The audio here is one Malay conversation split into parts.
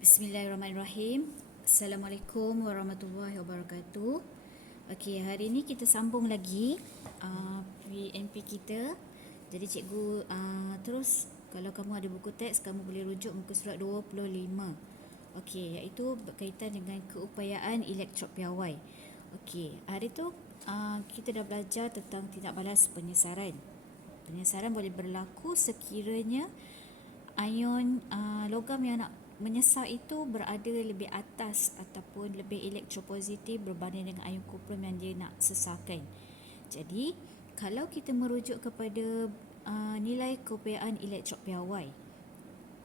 Bismillahirrahmanirrahim. Assalamualaikum warahmatullahi wabarakatuh. Okey, hari ini kita sambung lagi PNP kita. Jadi cikgu terus, kalau kamu ada buku teks, kamu boleh rujuk muka surat 25. Okey, iaitu berkaitan dengan keupayaan elektrod piawai. Okey, hari tu kita dah belajar tentang tindak balas penyesaran. Penyesaran boleh berlaku sekiranya ion logam yang nak menyesar itu berada lebih atas ataupun lebih elektropositif berbanding dengan ion kuprum yang dia nak sesarkan. Jadi, kalau kita merujuk kepada nilai keupayaan elektrod piawai,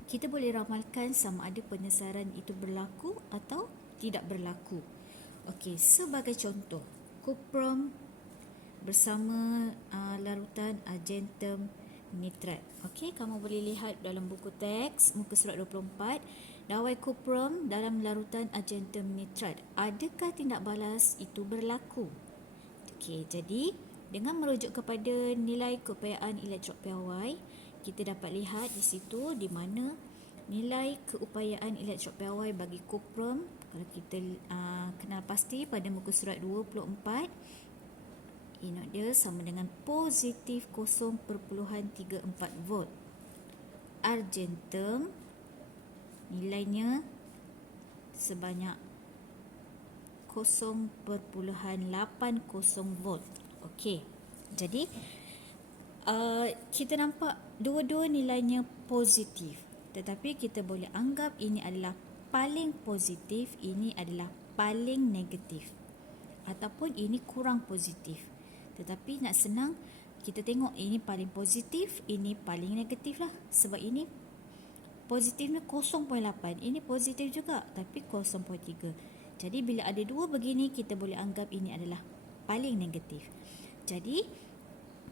kita boleh ramalkan sama ada penyesaran itu berlaku atau tidak berlaku. Okey, sebagai contoh, kuprum bersama larutan argentum nitrat. Okey, kamu boleh lihat dalam buku teks muka surat 24, dawai kuprum dalam larutan argentum nitrat. Adakah tindak balas itu berlaku? Okey, jadi dengan merujuk kepada nilai keupayaan elektrod piawai, kita dapat lihat di situ di mana nilai keupayaan elektrod piawai bagi kuprum, kalau kita kenal pasti pada muka surat 24, inot dia sama dengan positif 0.34 volt. Argentum nilainya sebanyak 0.80 volt. Okey, jadi kita nampak dua-dua nilainya positif, tetapi kita boleh anggap ini adalah paling positif, ini adalah paling negatif, ataupun ini kurang positif. Tetapi nak senang, kita tengok ini paling positif, ini paling negatif lah. Sebab ini positifnya 0.8, ini positif juga tapi 0.3. Jadi bila ada dua begini, kita boleh anggap ini adalah paling negatif. Jadi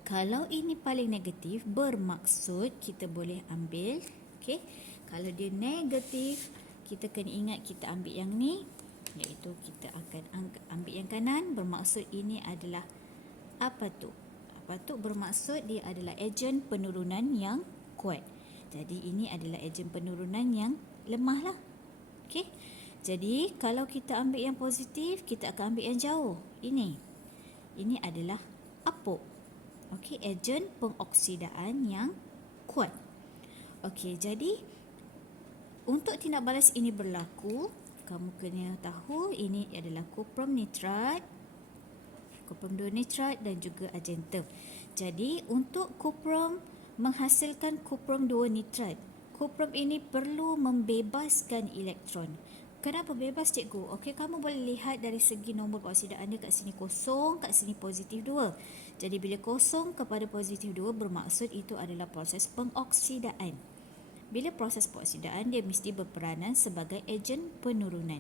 kalau ini paling negatif, bermaksud kita boleh ambil, okay, kalau dia negatif, kita kena ingat kita ambil yang ni, iaitu kita akan ambil yang kanan. Bermaksud ini adalah apa tu? Apa tu bermaksud dia adalah ejen penurunan yang kuat. Jadi ini adalah ejen penurunan yang lemah lah. Okey. Jadi kalau kita ambil yang positif, kita akan ambil yang jauh. Ini adalah apuk. Okey, ejen pengoksidaan yang kuat. Okey, jadi untuk tindak balas ini berlaku, kamu kena tahu ini adalah kuprum nitrat, kuprum 2 nitrat dan juga argentum. Jadi untuk kuprum menghasilkan kuprum 2 nitrat, kuprum ini perlu membebaskan elektron. Kenapa bebas, cikgu? Okey, kamu boleh lihat dari segi nombor peroksidaan dia, kat sini kosong, kat sini positif 2. Jadi bila kosong kepada positif 2, bermaksud itu adalah proses pengoksidaan. Bila proses pengoksidaan, dia mesti berperanan sebagai ejen penurunan.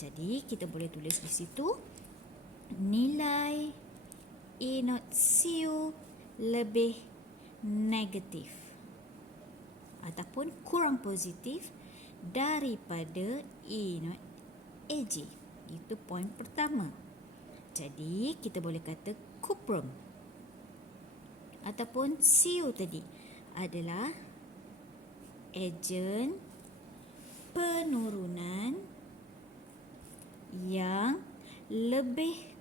Jadi kita boleh tulis di situ nilai E naught Cu lebih negatif ataupun kurang positif daripada E naught Ag. Itu poin pertama. Jadi kita boleh kata kuprum ataupun Cu tadi adalah ejen penurunan yang lebih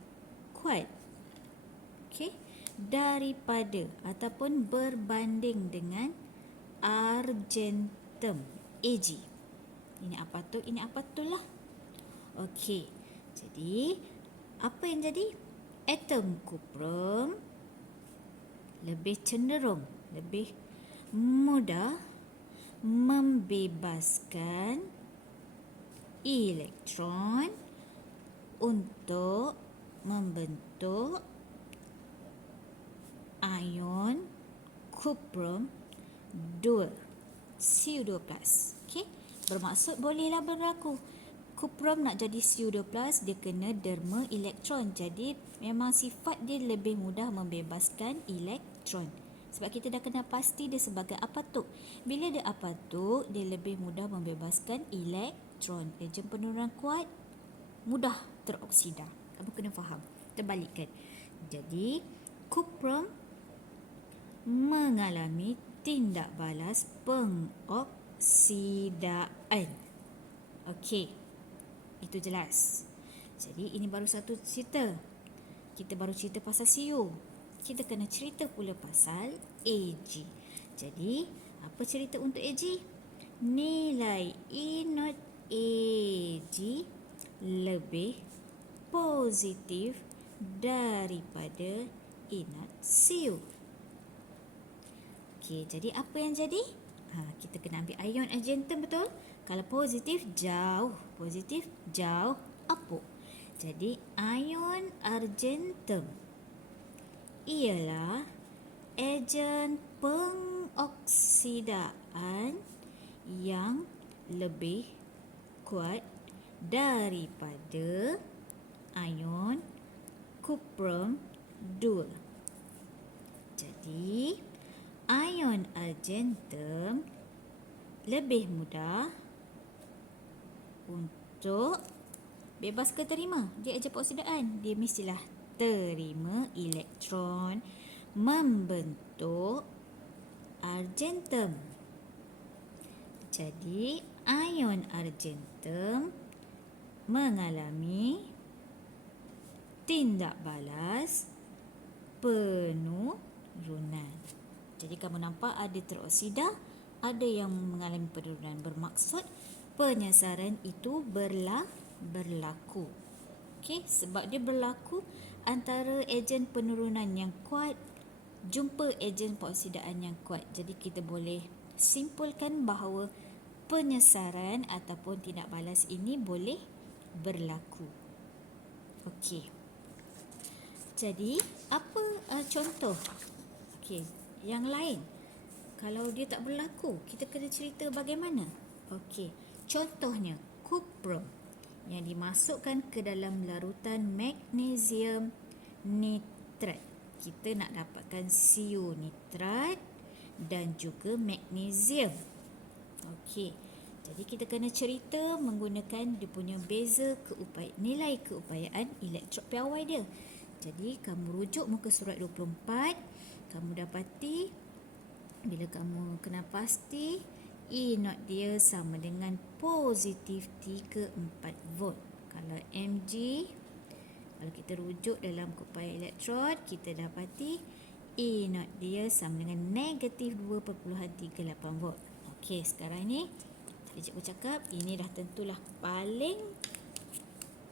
kuat, okey, daripada ataupun berbanding dengan argentum Ag. Ini apa tu? Ini apa tu lah. Okey. Jadi apa yang jadi? Atom kuprum lebih cenderung, lebih mudah membebaskan elektron untuk membentuk ion kuprum 2, Cu2+. Okey, bermaksud bolehlah berlaku. Kuprum nak jadi Cu2+, dia kena derma elektron. Jadi memang sifat dia lebih mudah membebaskan elektron. Sebab kita dah kenal pasti dia sebagai apatuk. Bila dia apatuk, dia lebih mudah membebaskan elektron. Ejen penurunan kuat, mudah teroksida. Kamu kena faham. Terbalikkan. Jadi kuprum mengalami tindak balas pengoksidaan. Okey, itu jelas. Jadi ini baru satu cerita. Kita baru cerita pasal CO. Kita kena cerita pula pasal AG. Jadi, apa cerita untuk AG? Nilai E not AG lebih positif daripada E not CO. Okey, jadi apa yang jadi? Kita kena ambil ion argentum, betul? Kalau positif jauh apa? Jadi ion argentum ialah ejen pengoksidaan yang lebih kuat daripada ion cuprum 2. Jadi ion argentum lebih mudah untuk bebas ke terima. Dia ejen pengoksidaan. Dia mestilah terima elektron membentuk argentum. Jadi ion argentum mengalami tindak balas penurunan. Jadi kamu nampak ada teroksida, ada yang mengalami penurunan. Bermaksud penyesaran itu berlaku. Okey, sebab dia berlaku antara ejen penurunan yang kuat jumpa ejen pengoksidaan yang kuat. Jadi kita boleh simpulkan bahawa penyesaran ataupun tindak balas ini boleh berlaku. Okey. Jadi apa contoh? Okey, yang lain. Kalau dia tak berlaku, kita kena cerita bagaimana? Okey, contohnya cuprum yang dimasukkan ke dalam larutan magnesium nitrat. Kita nak dapatkan CO nitrat dan juga magnesium. Okey, jadi kita kena cerita menggunakan dia punya beza nilai keupayaan elektrod piawai dia. Jadi kamu rujuk muka surat 24, kamu dapati bila kamu kenal pasti E not dia sama dengan positif 34 volt. Kalau Mg, kalau kita rujuk dalam keupayaan elektrod, kita dapati E not dia sama dengan negatif 2.38 volt. Okey, sekarang ni cikgu cakap ini dah tentulah paling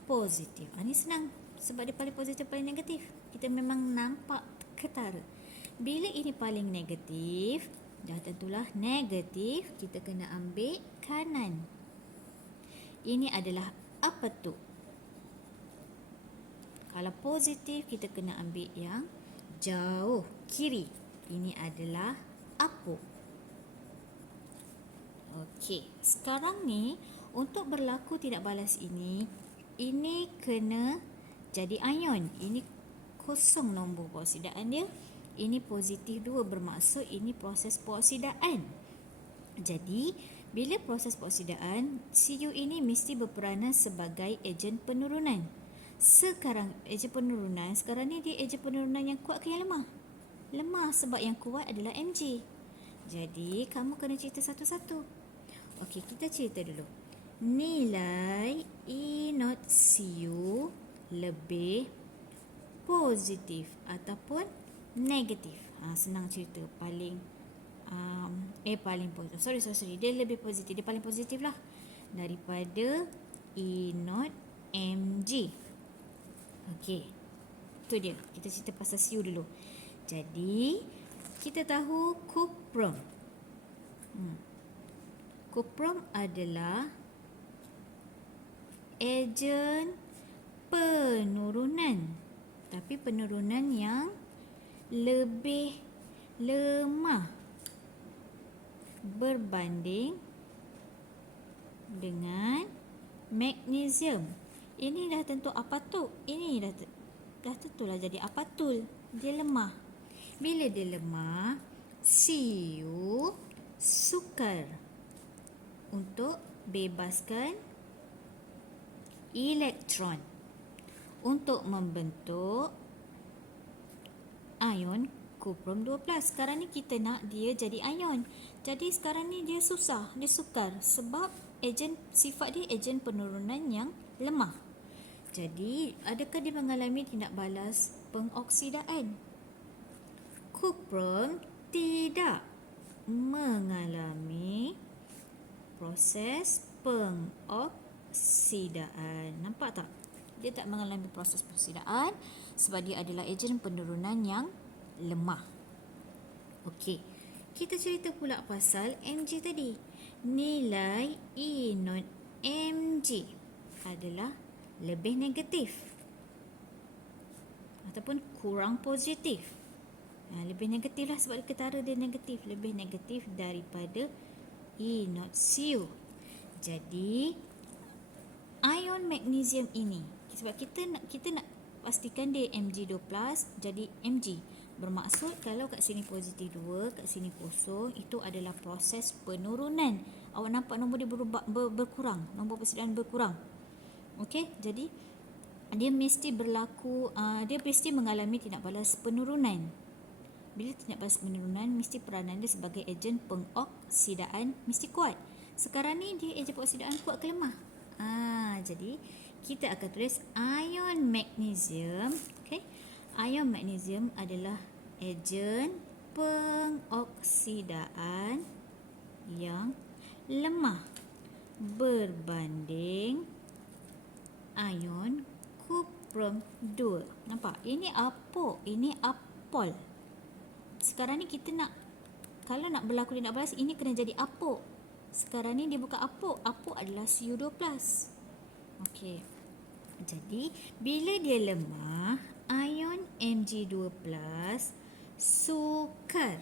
positif. Ini senang sebab dia paling positif, paling negatif. Kita memang nampak ketara. Bila ini paling negatif, dah tentulah negatif, kita kena ambil kanan. Ini adalah apa tu? Kalau positif, kita kena ambil yang jauh kiri. Ini adalah apa? Okey, sekarang ni untuk berlaku tindak balas ini kena jadi ion. Ini kosong nombor pengoksidaan dia. Ini positif 2, bermaksud ini proses pengoksidaan. Jadi, bila proses pengoksidaan, Cu ini mesti berperanan sebagai ejen penurunan. Sekarang ejen penurunan, sekarang ni dia ejen penurunan yang kuat ke yang lemah? Lemah, sebab yang kuat adalah Mg. Jadi, kamu kena cerita satu-satu. Okey, kita cerita dulu. Nilai E not Cu lebih positif ataupun negatif. Senang cerita. Paling positif. Sorry. Dia lebih positif. Dia paling positif lah daripada E not Mg. Okey. Itu dia. Kita cerita pasal Cu dulu. Jadi, kita tahu cuprum. Cuprum adalah ejen penurunan. Tapi penurunan yang lebih lemah berbanding dengan magnesium. Ini dah tentu apatuk. Ini dah tentulah jadi apatul. Dia lemah. Bila dia lemah, Cu sukar untuk bebaskan elektron untuk membentuk ion cuprum 2+. Sekarang ni kita nak dia jadi ion. Jadi sekarang ni dia susah, dia sukar sebab sifat dia ejen penurunan yang lemah. Jadi, adakah dia mengalami tindak balas pengoksidaan? Kuprum tidak mengalami proses pengoksidaan. Nampak tak? Dia tak mengalami proses pengoksidaan sebab dia adalah ejen penurunan yang lemah. Okey. Kita cerita pula pasal Mg tadi. Nilai E not Mg adalah lebih negatif ataupun kurang positif. Lebih negatif lah sebab ketara dia negatif. Lebih negatif daripada E not Cu. Jadi ion magnesium ini, sebab kita nak pastikan dia Mg2+, jadi Mg. Bermaksud kalau kat sini positif 2, kat sini kosong, itu adalah proses penurunan. Awak nampak nombor dia berkurang, nombor persediaan berkurang. Okey, jadi dia mesti mengalami tindak balas penurunan. Bila tindak balas penurunan, mesti peranan dia sebagai ejen pengoksidaan mesti kuat. Sekarang ni dia ejen pengoksidaan kuat ke lemah? Jadi kita akan tulis ion magnesium. Okay? Ion magnesium adalah ejen pengoksidaan yang lemah berbanding ion kuprum 2. Nampak? Ini apok, ini apol. Sekarang ni kita kalau nak berlaku tindak balas, ini kena jadi apok. Sekarang ni dia bukan apok. Apok adalah Cu2+. Okey. Jadi, bila dia lemah, ion Mg2+, sukar.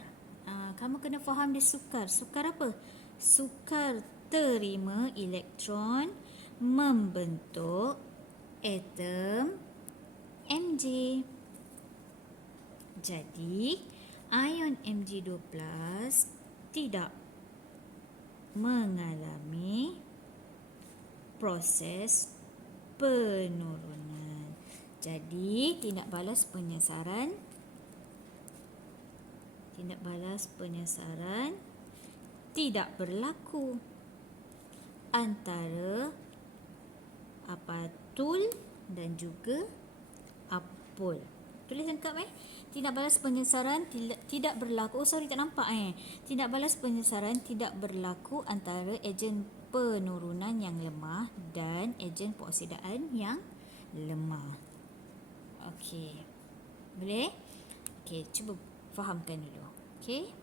Kamu kena faham dia sukar. Sukar apa? Sukar terima elektron membentuk atom Mg. Jadi, ion Mg2+ tidak mengalami proses penurunan. Jadi, tindak balas penyesaran tidak berlaku antara apatul dan juga apol. Tulis lengkap Tindak balas penyesaran tidak berlaku. Tak nampak Tindak balas penyesaran tidak berlaku antara ejen penurunan yang lemah dan ejen pengoksidaan yang lemah. Okey. Boleh? Okey, cuba fahamkan dulu. Okey.